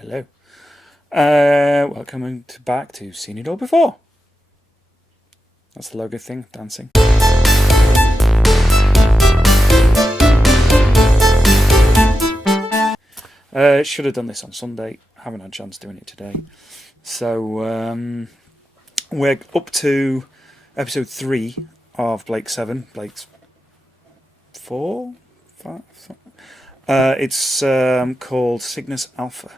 Hello. Welcome back to Seen It All Before. That's the logo thing, dancing. Should have done this on Sunday. Haven't had a chance doing it today. So we're up to episode 3 of Blakes7. Blakes 4? 5? It's called Cygnus Alpha.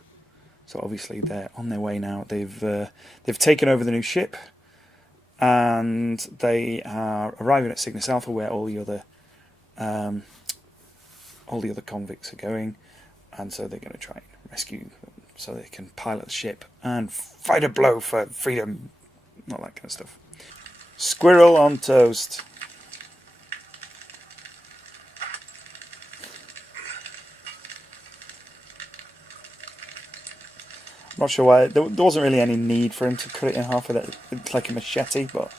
So obviously they're on their way now. They've taken over the new ship, and they are arriving at Cygnus Alpha, where all the other convicts are going, and so they're going to try and rescue them so they can pilot the ship and fight a blow for freedom, all that kind of stuff. Squirrel on toast. Not sure why. There wasn't really any need for him to cut it in half with it. It's like a machete, but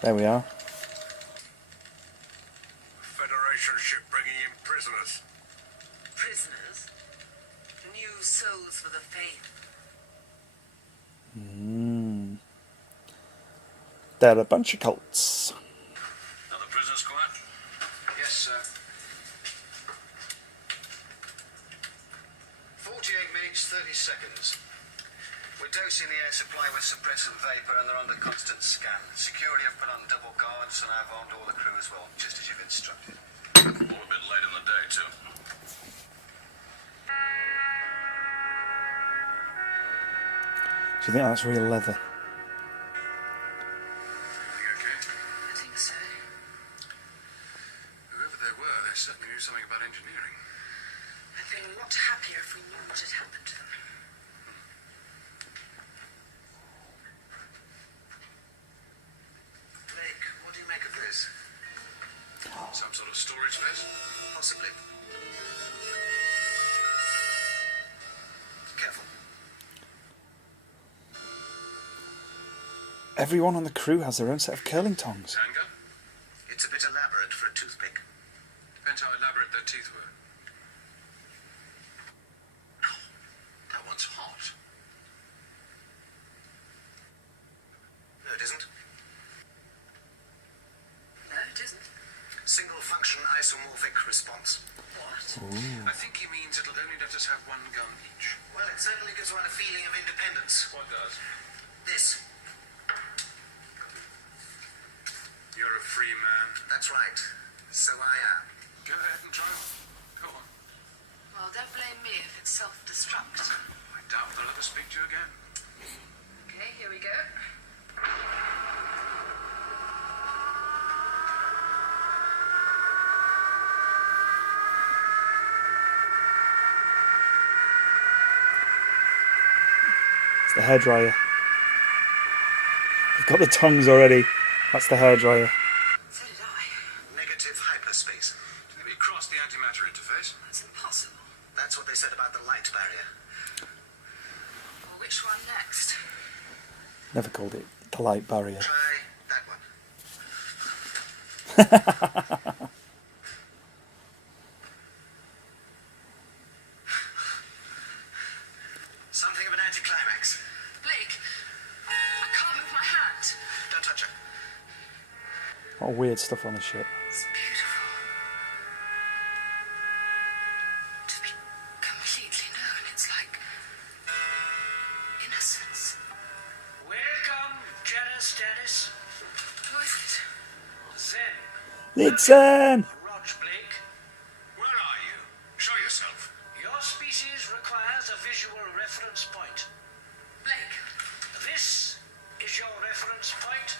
there we are. Federation ship bringing in prisoners. Prisoners? New souls for the faith. They're a bunch of cults. Another prison squad? Yes, sir. 48 minutes, 30 seconds. We're dosing the air supply with suppressant vapor, and they're under constant scan. Security have put on double guards, and I've armed all the crew as well, just as you've instructed. All a bit late in the day, too. Do you think that's real leather? You okay? I think so. Whoever they were, they certainly knew something about engineering. I'd feel a lot happier if we knew what had happened to them. Blake, what do you make of this? Some sort of storage space? Possibly. Careful. Everyone on the crew has their own set of curling tongs. Handgun? It's a bit elaborate for a toothpick. Depends how elaborate their teeth were. That one's hot. No, it isn't. No, it isn't. Single function isomorphic response. What? Ooh. I think he means it'll only let us have one gun each. Well, it certainly gives one a feeling of independence. What does? This. You're a free man. That's right. So I am. Go ahead and try on. Go on. Well, don't blame me if it's self-destruct. I doubt they'll ever speak to you again. Okay, here we go. It's the hairdryer. They've got the tongs already. That's the hairdryer. So did I. Negative hyperspace. Have you crossed the antimatter interface? That's impossible. That's what they said about the light barrier. Well, which one next? Never called it the light barrier. Try that one. Something of an anticlimax. Blake, I can't move my hand. Don't touch her. What weird stuff on the ship. It's beautiful. To be completely known, it's like innocence. Welcome, Jenna Stennis. Who is it? Zen. It's Zen! Rog Blake. Where are you? Show yourself. Your species requires a visual reference point. Blake. This is your reference point.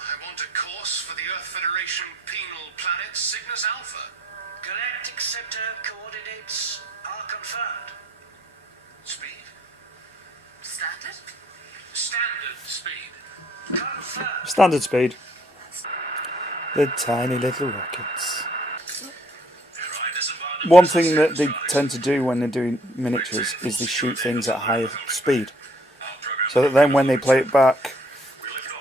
I want a course for the Earth Federation penal planet Cygnus Alpha. Galactic Center coordinates are confirmed. Speed. Standard? Standard speed. Confirmed. Standard speed. The tiny little rockets. One thing that they tend to do when they're doing miniatures is they shoot things at higher speed. So that then when they play it back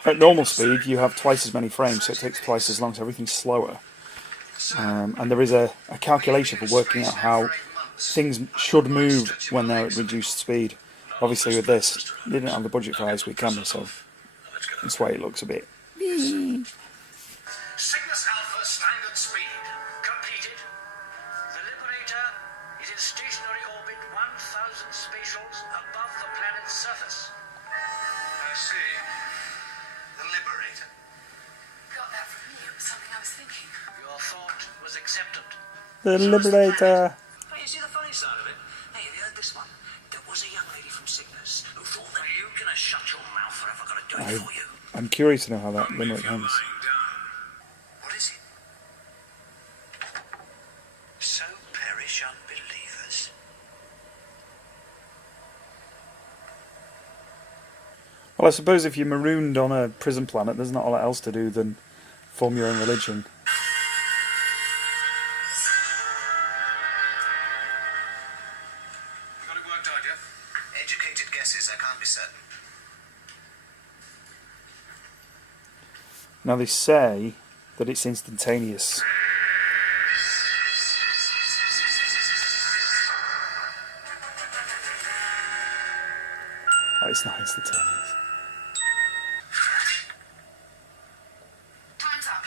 at normal speed, you have twice as many frames, so it takes twice as long, so everything's slower. And there is a calculation for working out how things should move when they're at reduced speed. Obviously with this, they didn't have the budget for high-speed camera, so that's why it looks a bit... Cygnus Alpha standard speed completed. The Liberator is in stationary orbit 1,000 spatials above the planet's surface. I see. The Liberator. Got that from me. It was something I was thinking. Your thought was accepted. The Liberator! Hey, you see the funny side of it? Hey, have you heard this one? There was a young lady from Cygnus who thought that you gonna shut your mouth or ever gonna do it for you. I'm curious to know how that limerick ends. What is it? So perish unbelievers. Well, I suppose if you're marooned on a prison planet, there's not a lot else to do than form your own religion. You got it worked out, yeah? Educated guesses, I can't be certain. Now they say that it's instantaneous. Oh, it's not instantaneous. Time's up.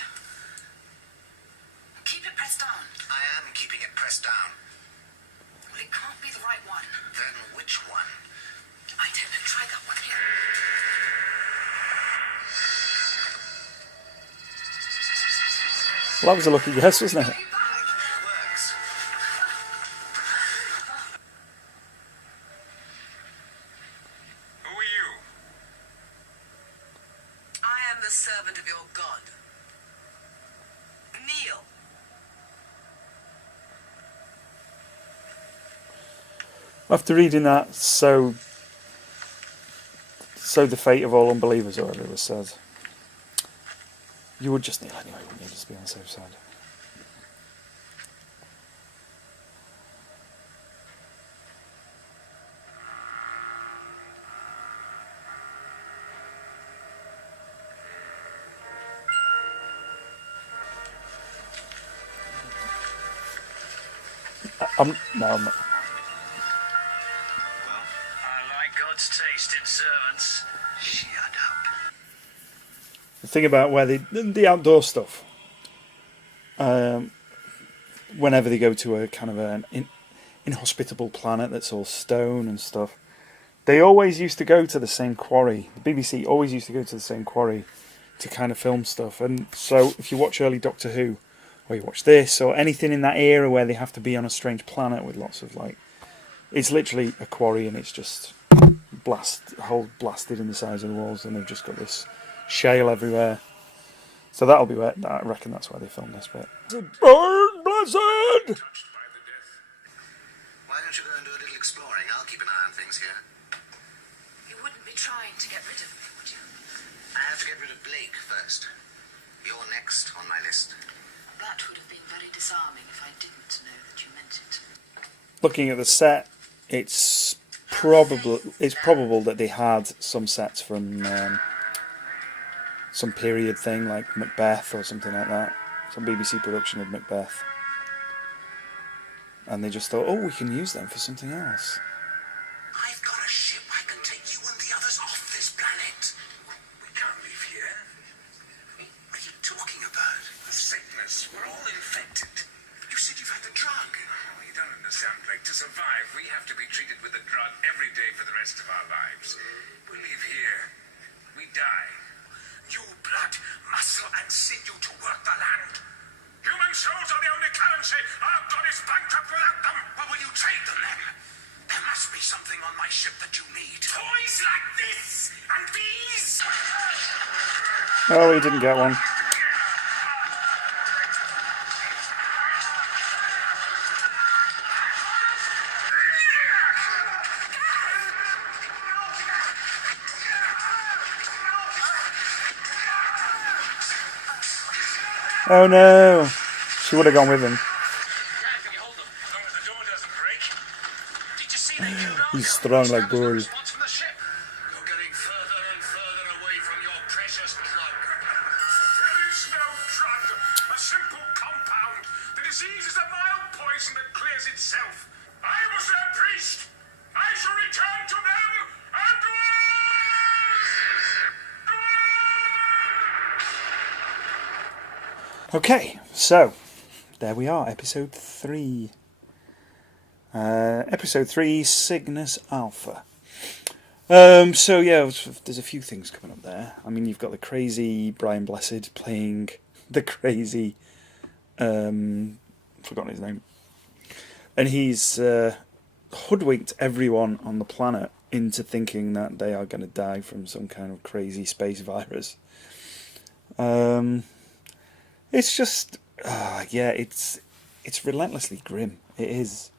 Keep it pressed down. I am keeping it pressed down. Well, it can't be the right one. Then which one? I don't know. Try that one here. Well, that was a lucky guess, wasn't it? It works. Who are you? I am the servant of your god. Kneel. After reading that, so the fate of all unbelievers, or whatever it was said, you would just kneel anyway, wouldn't you, just to be on the safe side? I'm not. Well, I like God's taste in servants. Shut up. The thing about where the outdoor stuff, whenever they go to a kind of an inhospitable planet that's all stone and stuff, they always used to go to the same quarry. The BBC always used to go to the same quarry to kind of film stuff. And so if you watch early Doctor Who, or you watch this, or anything in that era where they have to be on a strange planet with lots of like, it's literally a quarry and it's just blasted in the sides of the walls, and they've just got this shale everywhere. So that'll be where, I reckon that's where they filmed this bit. Burn, blessed! Why don't you go and do a little exploring? I'll keep an eye on things here. You wouldn't be trying to get rid of me, would you? I have to get rid of Blake first. You're next on my list. That would have been very disarming if I didn't know that you meant it. Looking at the set, it's probable that they had some sets from some period thing like Macbeth or something like that, some BBC production of Macbeth, and they just thought, oh, we can use them for something else. I've got a ship. I can take you and the others off this planet. We can't leave here. What are you talking about? The sickness. We're all infected. You said you've had the drug. Oh, you don't understand, Blake. To survive, we have to be treated with the drug every day for the rest of our lives. We leave here. We die. New blood, muscle, and sinew to work the land. Human souls are the only currency. Our God is bankrupt without them. But will you trade them then? There must be something on my ship that you need. Toys like this and these. Oh, he didn't get one. Oh no! She would have gone with him. Dad, can you hold them? As long as the door doesn't break. Did you see that? He's strong like bull. Response from the ship. You're getting further and further away from your precious drug. There is no drug. A simple compound. The disease is a mild poison that clears itself. Okay, so there we are, episode 3. Episode 3, Cygnus Alpha. So yeah, there's a few things coming up there. I mean, you've got the crazy Brian Blessed playing the crazy, forgotten his name, and he's hoodwinked everyone on the planet into thinking that they are going to die from some kind of crazy space virus. It's just, yeah, it's relentlessly grim. It is.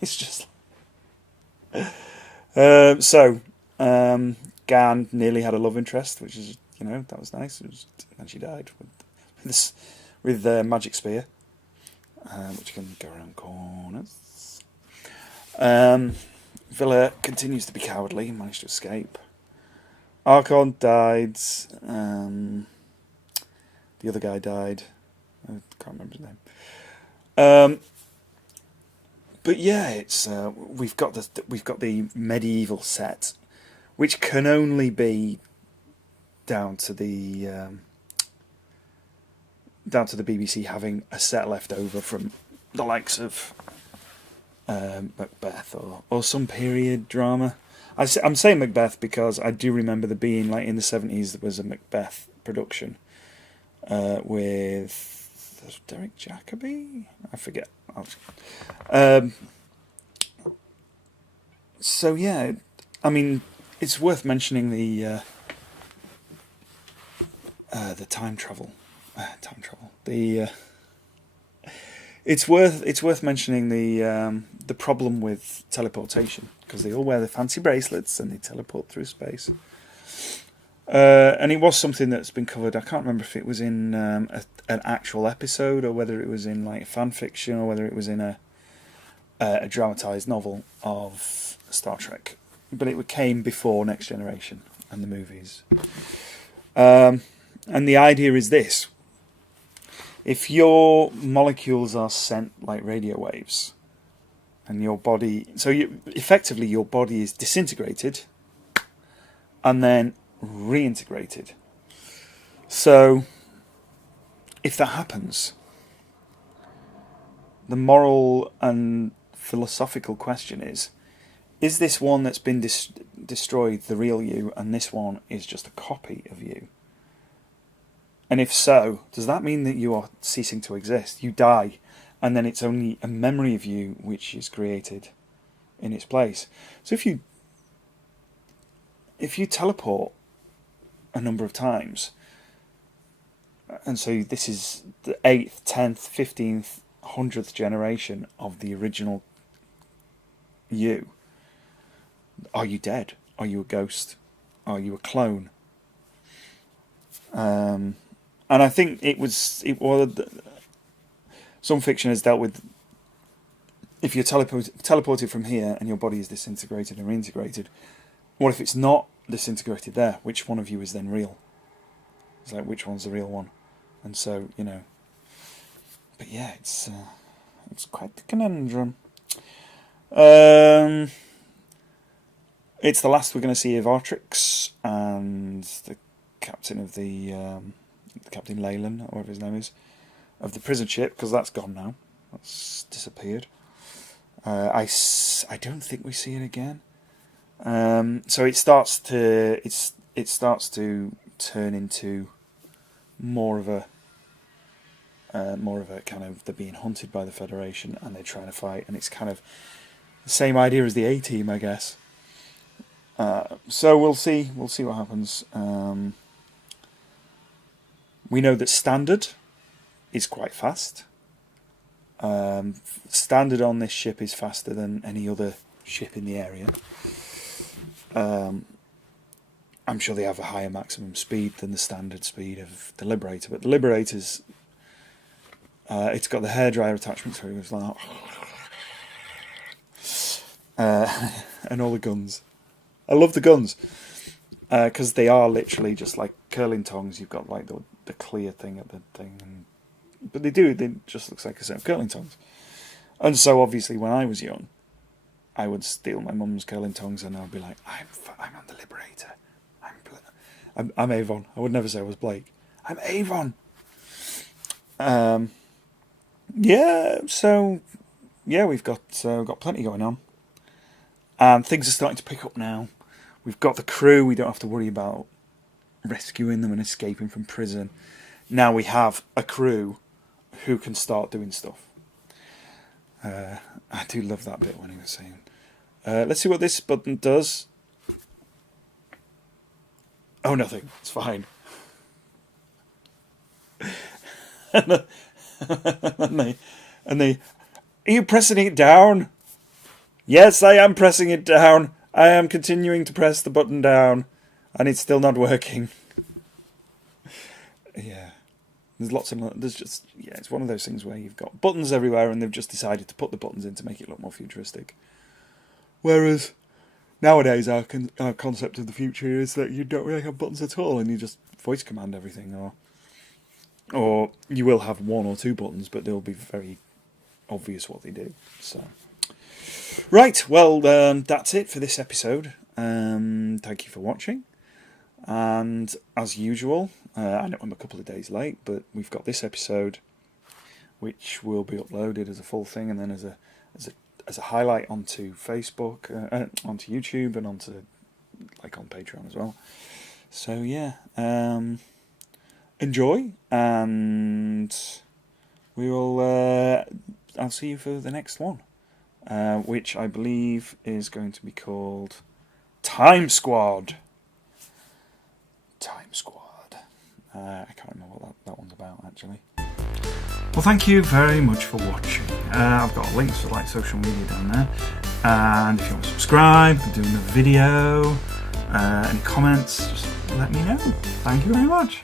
It's just. Gan nearly had a love interest, which is, that was nice. And she died with magic spear, which can go around corners. Villa continues to be cowardly and managed to escape. Archon died. The other guy died. I can't remember his name. But yeah, it's we've got the medieval set, which can only be down to the BBC having a set left over from the likes of Macbeth or some period drama. I'm saying Macbeth because I do remember there being, like, in the 70s there was a Macbeth production with Derek Jacobi? I forget. So yeah, I mean, it's worth mentioning the time travel. It's worth mentioning the problem with teleportation, because they all wear the fancy bracelets and they teleport through space. And it was something that's been covered. I can't remember if it was in an actual episode, or whether it was in, like, fan fiction, or whether it was in a dramatised novel of Star Trek. But it came before Next Generation and the movies. And the idea is this: if your molecules are sent like radio waves, and your body, effectively your body is disintegrated and then reintegrated. So if that happens, the moral and philosophical question is this one that's been destroyed the real you, and this one is just a copy of you? And if so, does that mean that you are ceasing to exist? You die, and then it's only a memory of you which is created in its place. So if you teleport a number of times, and so this is the 8th, 10th, 15th, 100th generation of the original you, are you dead? Are you a ghost? Are you a clone? And I think some fiction has dealt with, if you're teleported from here and your body is disintegrated and reintegrated, what if it's not disintegrated there? Which one of you is then real? It's like, which one's the real one? And so, but yeah, it's quite the conundrum. It's the last we're going to see of Artrix and the captain of Captain Leyland, or whatever his name is, of the prison ship, because that's gone now. That's disappeared. I don't think we see it again. So it starts to turn into more of a kind of, they're being hunted by the Federation and they're trying to fight, and it's kind of the same idea as the A-Team, I guess. So we'll see what happens. We know that Standard is quite fast. Standard on this ship is faster than any other ship in the area. I'm sure they have a higher maximum speed than the standard speed of the Liberator, but the Liberator's it's got the hairdryer attachment, so it was like and all the guns. I love the guns because they are literally just like curling tongs. You've got like the clear thing at the thing, but they just looks like a set of curling tongs. And so obviously when I was young, I would steal my mum's curling tongs and I'd be like, I'm on the Liberator. I'm Avon. I would never say I was Blake. I'm Avon. Yeah, so yeah, we've got plenty going on, and things are starting to pick up now. We've got the crew. We don't have to worry about rescuing them and escaping from prison. Now we have a crew who can start doing stuff. I do love that bit when he was saying, let's see what this button does. Oh, nothing. It's fine. and they, are you pressing it down? Yes, I am pressing it down. I am continuing to press the button down, and it's still not working. Yeah. There's just, yeah, it's one of those things where you've got buttons everywhere and they've just decided to put the buttons in to make it look more futuristic. Whereas nowadays our concept of the future is that you don't really have buttons at all and you just voice command everything, or you will have one or two buttons, but they'll be very obvious what they do. So, right, well, that's it for this episode. Thank you for watching. And as usual, I know I'm a couple of days late, but we've got this episode, which will be uploaded as a full thing, and then as a highlight onto Facebook, onto YouTube, and onto on Patreon as well. So yeah, enjoy, and we will. I'll see you for the next one, which I believe is going to be called Time Squad. Time Squad. I can't remember what that one's about, actually. Well, thank you very much for watching. I've got links for social media down there, and if you want to subscribe, doing the video, any comments, just let me know. Thank you very much.